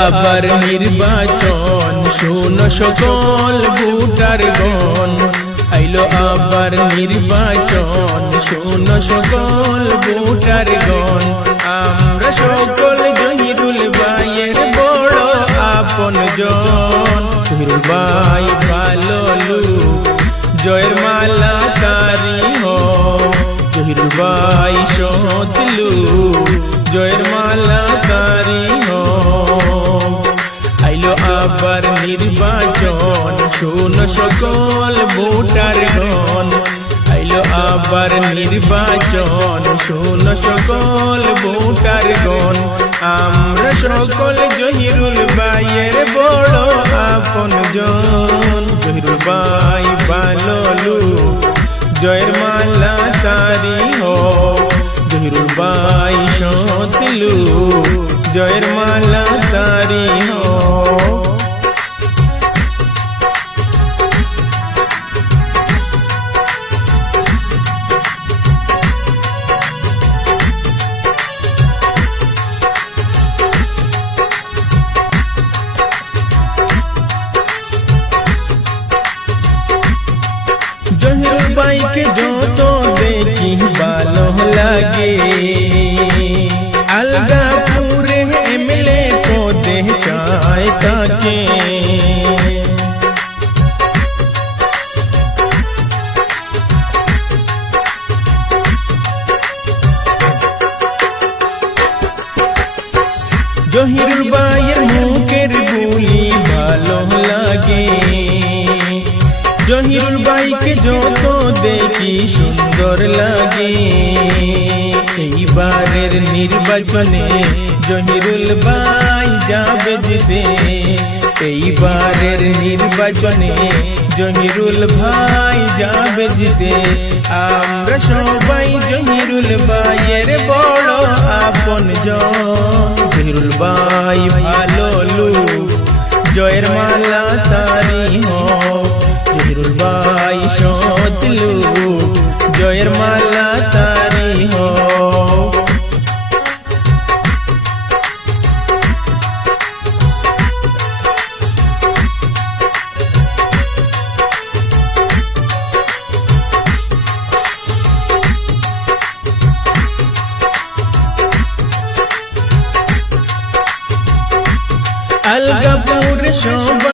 আবার নির্বাচন, শোনো সকল ভোটারগণ। আইলো আবার নির্বাচন, শোনো সকল ভোটারগণ। আমরা সকল জহিরুল ভাইয়ের বড় আপন জন। জহিরুল ভাই ভালো লোক, জয়ের মালা তারি হোক। জহিরুল ভাই সৎ লোক, জয়ের মালা তারি হোক। আইলো আবার নির্বাচন, শোনো সকল ভোটারগণ। আইলো আবার নির্বাচন, শোনো সকল ভোটারগণ। আমরা সকল জহিরুল ভাইয়ের বড় আপন জন। জহিরুল ভাই ভালো লোক, জয়ের মালা তারি হোক। জহিরুল ভাই সৎ লোক, জয়ের মালা তারি হোক। জহিরুল ভাইকে যত দেখি ভালো লাগে, আলগাপুরে এমএলএ পদে চায় তাকে। জহিরুল ভাইয়ের মুখের বুলি ভালো লাগে। জহিরুল ভাইকে যত দেখি সুন্দর লাগে। এইবারের নির্বাচনে জহিরুল ভাই যাবে জিতে। এইবারের নির্বাচনে জহিরুল ভাই যাবে জিতে। আমরা সবাই জহিরুল ভাইয়ের বড় আপন জন। জহিরুল ভাই ভালো লোক, জয়ের মালা তারি হোক। জহিরুল ভাই সৎ লোক, জয়ের মালা তারি হোক। আলগাপুর সব